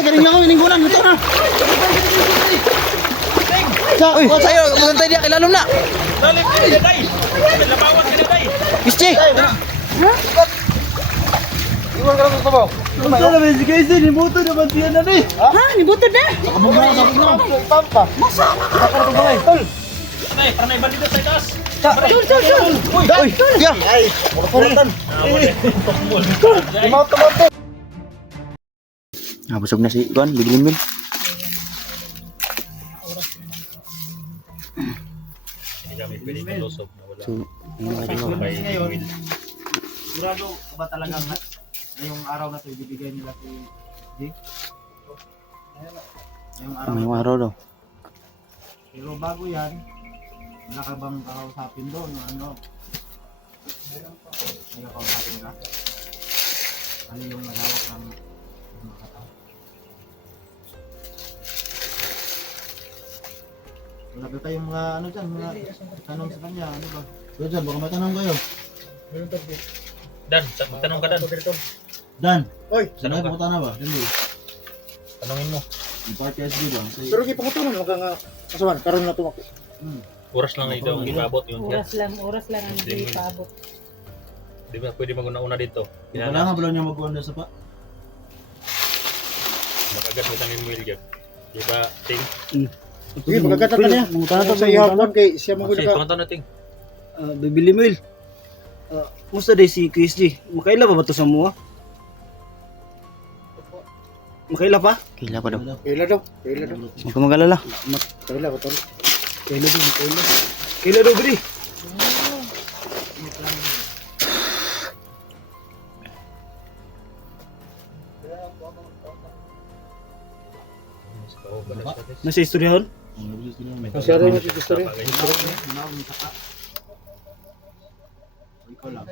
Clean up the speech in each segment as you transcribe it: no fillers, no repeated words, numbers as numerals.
Ay, galing ako, linggunan. Ito na. Uy, sayo, magantay dia kay lalom na. Lalim ka na, day. Labawat ka na, day. Kisti. Iwan ka lang sa sabaw. Ito naman si Casey, nibuto naman siya na ni. Ha? Nibuto na? Kabog na, sabog na. Ipampa. Panay, panay ba dito sa itaas? Tul. Uy, ya. Ay, muratan. Tumaw. Busog na si Juan, bibilin. Hindi kami pwede malusog na wala. So, May Ngayon, sigurado ka ba talagang ngayong araw na ito ibibigay nila kay G? Ngayong araw. ngayong araw daw. Pero bago yan, wala ka bang kakausapin doon? Ano? May kakausapin ka? Ano yung nagawak ng mga katao? Wala ba tayong mga ano dyan, mga tanong sa kanya, ano ba? So dyan, baka may tanong kayo. Dan, magtanong ka Dan. Dan! Oy, Sanay pumunta na ba? Hindi. Tanongin mo. Yung party SB ba? pero gipangutunan mo nga kasawan karon na tumako. Oras lang ito ang ipabot yun. Oras lang ang hindi paabot. Di ba pwede maguna-una dito? Wala nga pala niya mag-uanda sa pa. Makagat mo tangin mo ilgap. Di ba, Ting? Sige, magagatan ka niya. Tanto sa ihapon kay siya mo Sige, ka. pangatao na Ting. Bibili mo il. Musta day si Chris G? Makaila pa ba to sa mua? Makaila pa? Kila pa daw. Kaila daw. Huwag ka mag-alala. Kaila ko tol. Kaila daw. Kaila daw, bili. Nasa istoryahan? Kasi rin yung history. Ikaw lang.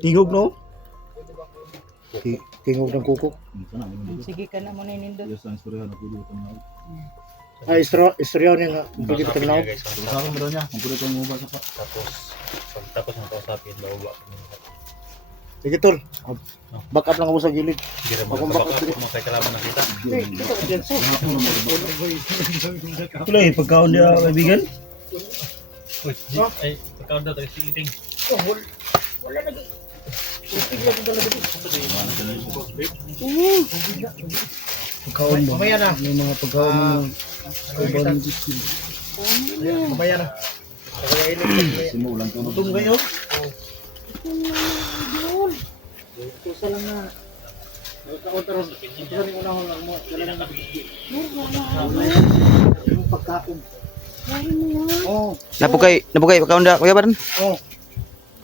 Tingog no? Tingog ng kuko. Sige ka na muna nindot. Ay, istorya niya nga. Pwede ko taglaw. Sa akin ba daw niya? Kung pwede kong mubah sa pa. Tapos ng kausapin, bababa. Sige tol. Back up lang ako sa gilid. Hindi rin Ako magkabaka kung kay kalaban nakita. Ito lang pagkaon niya kaibigan. Uy, ay, pagkaon daw tayo si Ting. Pagkaon ba? Mamaya na. May mga pagkaon ng kaibigan ng Chris G. Mamaya na. Simulan ko. Gutom kayo? Susa lang na. Ako taron. Susa rin unahon lang mo. Dala lang natin. Yung pagkaon. Oh. Napukay, pagkaon da, kuya baran. Oh.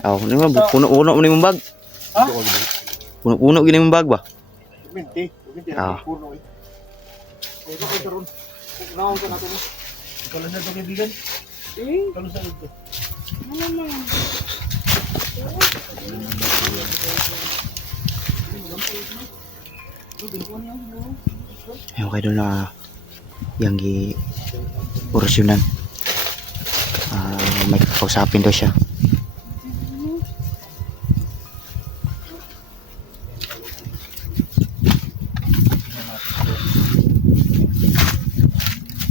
Aw, ni mo puno mo ni mong bag. Ha? Puno gini mong bag ba? Minti. Ah. Puno eh. Ito ko taron. Unahon ka natin. Ikaw lang na ito kaibigan. Ikaw lang sa ito. Ayun kayo doon na yang gi orasyonan. May kakausapin daw siya.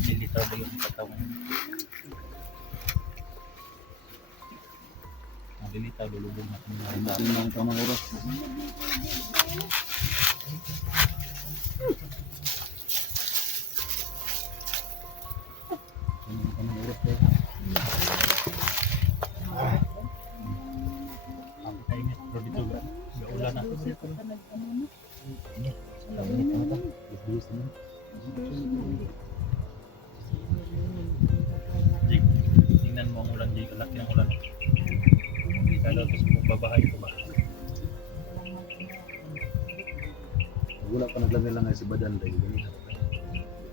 Lilitaw ba yung katawan? Lilitaw, lulubog natin na. Sino ang tamang oras? Ang kainit, pero dito gaulan na. Jig, tingnan mo ang ulan, Jig, kalaki ng ulan. Kaya tapos magbabahay ko ba? Wala pa naglangalangan si Badan dahil ganito.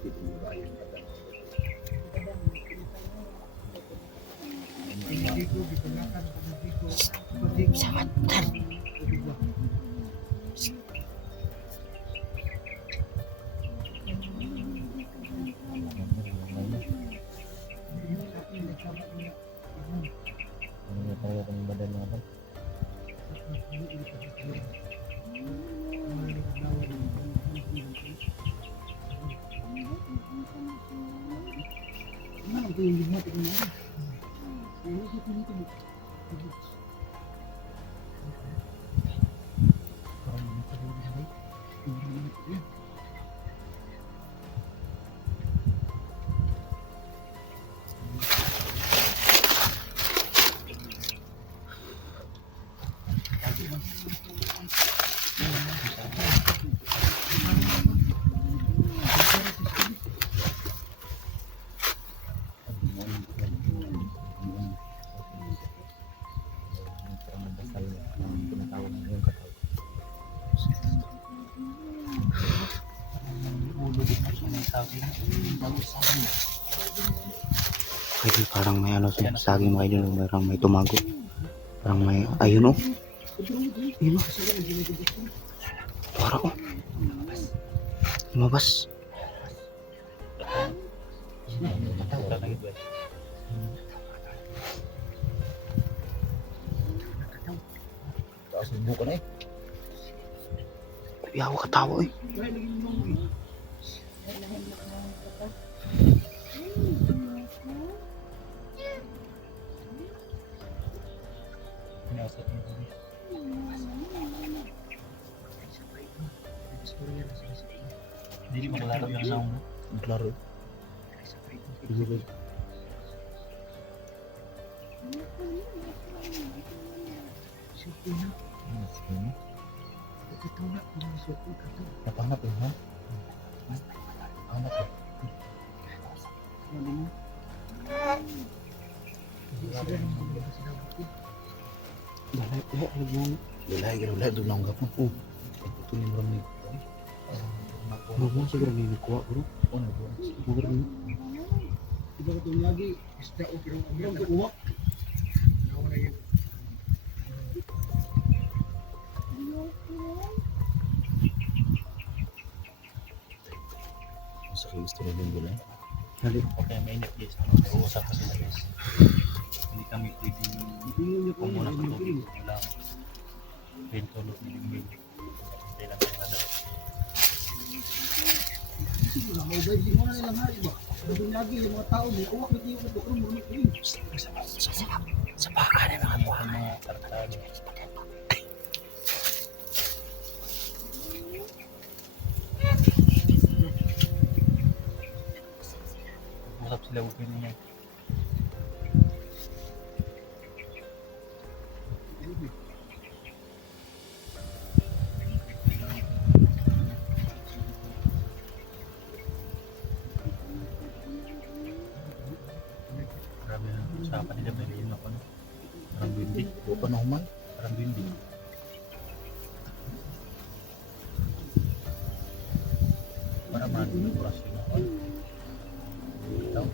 Ito yung bayan. Idol, parang may ano sa saging mga idol, parang may tumago. Parang may, ayun oh. Ayun oh. Para oh. Lumabas. Subo ka na eh. Yawa katawa eh. Pinasok mo kami. Hindi mo malarap ng naong mo. Klaro. Napangat eh, ha? Anak eh. Dalay, galulay, doon lang gapon. Ito ni Marami. Ano siguro may nakuha bro? Ano ba? Siguro may Diba ito lagi, isda o pero ang uwak. Nawala yun. Sa kayo gusto rin din eh. Okay, mainit guys. Mag-uusap kasi na guys. Hindi kami pwedeng kung muna sa tubig. Wala akong pintulog ni Lingwin. Hindi lang tayo nadal. May baby mo na nilang hari ba? Sabi lagi yung mga tao, may uwak na tiyo ko pero marunong ko yun. sa baka na mga Mga mga tartado. Usap sila huwag niya. Grabe na usapan nila, may liin ako. Parang bindi. Bukan na human. Parang bindi. Para maraming orasyon ako. Ito.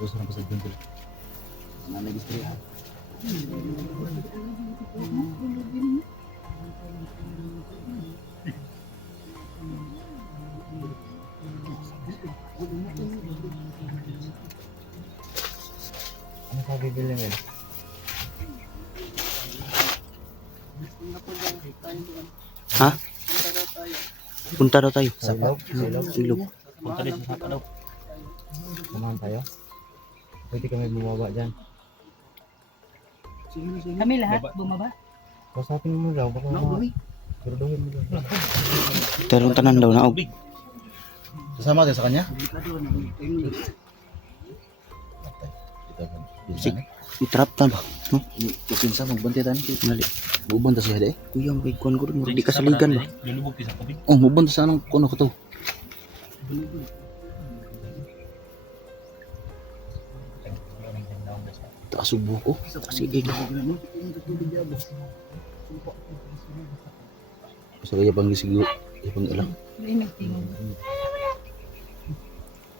Gusto na pasag bundol. Nanay gusto rin ha. Ano ka bibili mo? Ha? Punta daw tayo. Sa ilog. Punta din sa sapa daw. Samahan tayo. Pwede kami bumaba dyan. Kami lahat bumaba. Kasapin mo daw. Baka Kurduhin mo daw. Terong tanan daw na og. Sasama tayo sa kanya? Sig, itrap ta ba? No? Pinsa magbantay tayo. Nali. Bubanta siya deh. Kuya, may kuan ko rin. Di kasaligan ba? Lulubog din sa tubig. Oh, bubanta sa anong kuno ko to. Taas subo ko. Sige. Sa kaya pang gisiguro. Ipang alam. Hindi nagtingin.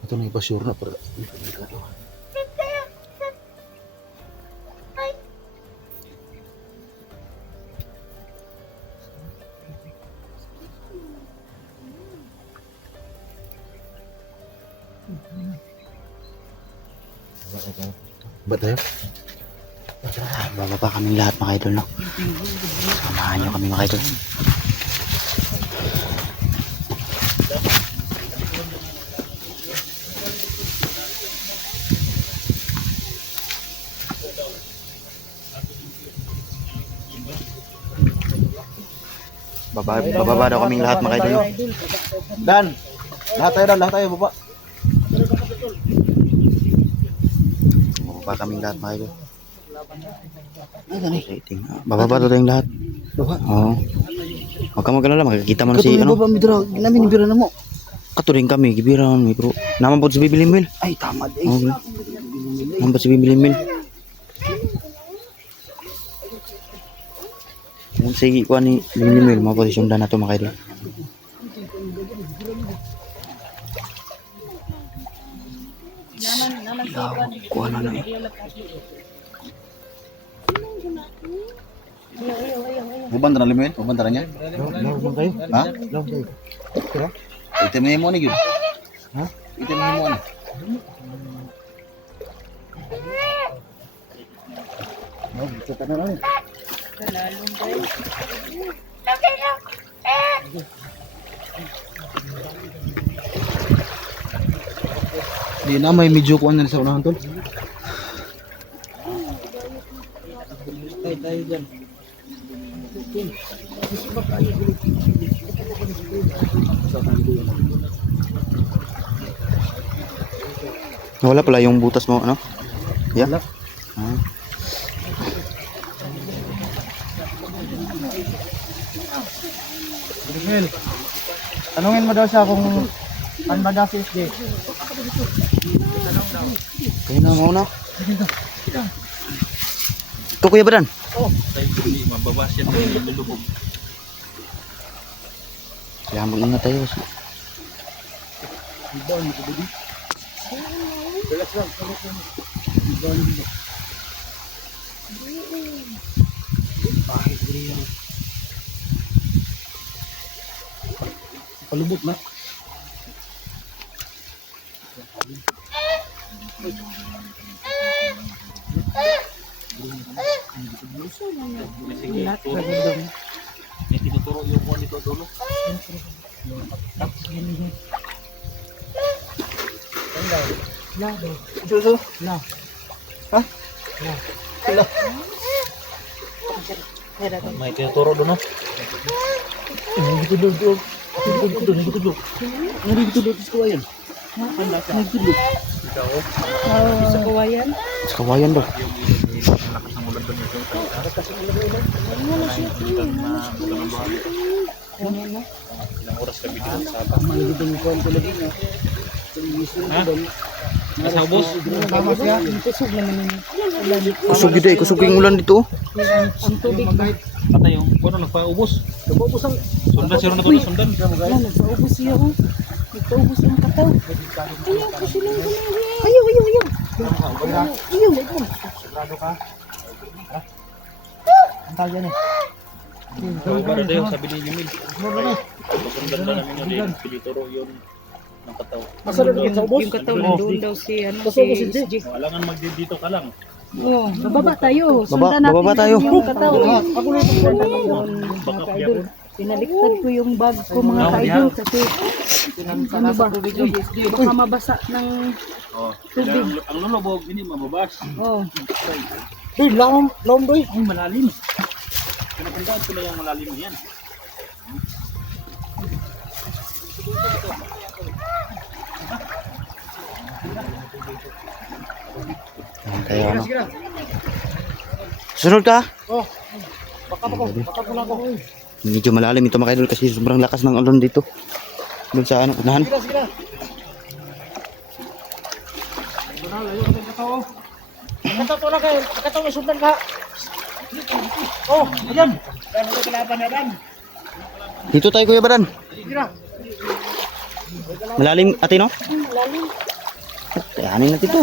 Ito na ipasure na para. Ba tayo? Bababa kaming lahat mga idol, no? Samahan nyo kami mga idol. Bababa daw kaming lahat mga idol. Dan. Lahat tayo baba. Bababa kaming lahat mga idol. Rating. Bababa daw tayong lahat. Baba. Oo. Huwag ka mag-alala, makikita mo na si ano. baba midra, namin ibira na mo. Kato rin kami, gibiran mi bro. Naman po si Bibiling Mil. Ay tama day. Okay. Naman po si Bibiling Mil. Kung sige ko ni Bibiling Mil, mga posisyon na to mga idol. Kuha na na. Bubanda na limin, bubanda na niya. Lawan kayo. Ha? Lawan kayo. Item mo ni gyud. Ha? Item mo ni. Kita na lang. Di na may medyo kuan na sa unahan tol. Tayo dyan. Wala pala yung butas mo, ano? Yeah? Wala. Ah. Mil, tanungin mo daw siya kung ano ba daw si SJ. Kaya na muna. Ito Kuya Badan. Tayo hindi mababas yan ng lulubog. Kaya mag-ingat tayo. Palubot na. May tinuturo yung one nito dulo. Suso. May tinuturo doon, no? Nagtudlog. Ko ayan. Nagtudlog. Sa kawayan. Sa kawayan daw. Lakas ng ulan doon ito. Ilang oras kami doon sa Sabang. Magiging kuan ko lagi na. Nasa ubos? Tama siya. Kusog naman yun. Kusog yun eh. Kusog yung ulan dito. Ang tubig ba? Patay yung, ano, nagpaubos. Nagpapos ang Sundan, siro na to na sundan. Wala, nagpaubos siya oh. Nagpaubos ang kataw. Ayaw kasi lang. Ayaw. Sigurado ka? Ang tawag yan eh. Para tayo, sabi ni Yumil. Sundan na namin yun, tinuturo yun ng kataw. asa na sa ubos. Yung kataw nandun daw si ano Sa ubos, si hindi. SG. Alangan magdito ka lang. Oh, bababa tayo. Sundan natin bababa tayo. yung kataw. Ako na ito. Sundan lang doon mga kaidol. Pinaliktad ko yung bag ko mga kaidol kasi ano ba? Baka mabasa ng Oh, tubig. ang lulubog, hindi mababas. Oh, Uy, laom doy. Ang malalim. Pinapandaan ko na yung malalim yan. Kaya ano. Sunod ka. Baka ko na ako. Medyo malalim ito mga idol kasi sobrang lakas ng ulan dito. Doon sa ano, unahan. Sige. Katato na kayo. Katato na sundan ka. Oh, ayan. Kaya nagkalaban na dan. Dito tayo Kuya Badan. Sige na. Malalim ate no? malalim. Kayanin natin ito.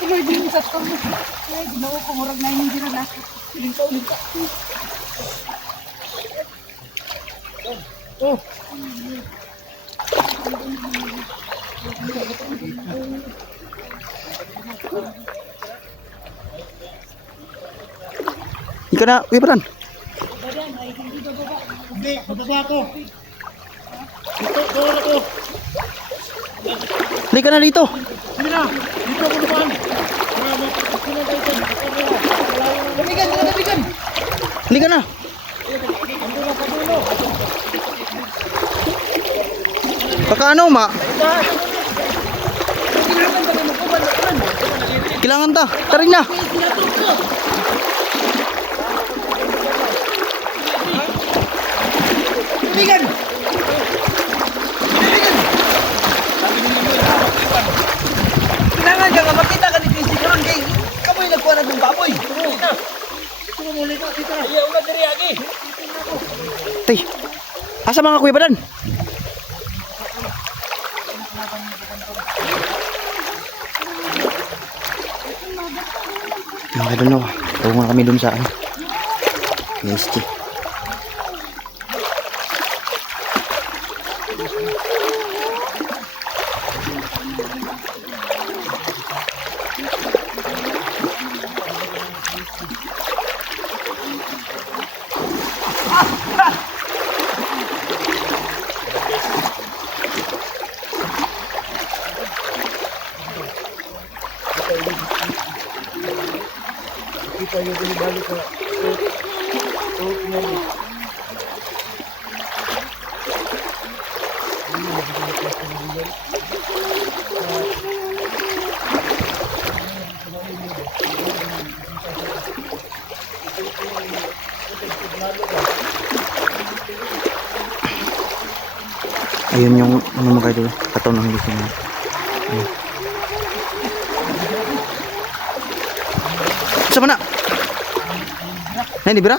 Tuloy din sa kamo. Ay, ginawa ko murag na hindi na. Lintaw. Oh. Ika na Kuya Badan. Hindi, bababa ako. Ito, doon ako. Hindi ka na dito. Sige na. Dito ako naman. Para mapagkukunan tayo dyan. Labigan. Halika na. Baka ano, ma? Kailangan ta. Tarik na. Bigan! Kailangan ka nga makita ka ni Casey karon kay kamoy nagkuha na ng baboy. Ito mo muli ko, dito na. Iya, una diri agi. Tay. Asa mga kuya badan? I don't know. Tawag nga kami dun sa ano. ESG. Kita yung binibalik ka. Ayun yung ano mo kayo dito. Kataon ng gising na. Ayun. Sa mana? Nah, ini bira?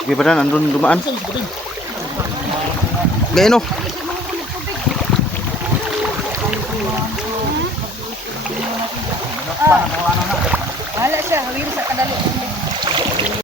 Sige pa na, andun dumaan. Gaya no. Wala siya, hawin sa kadali.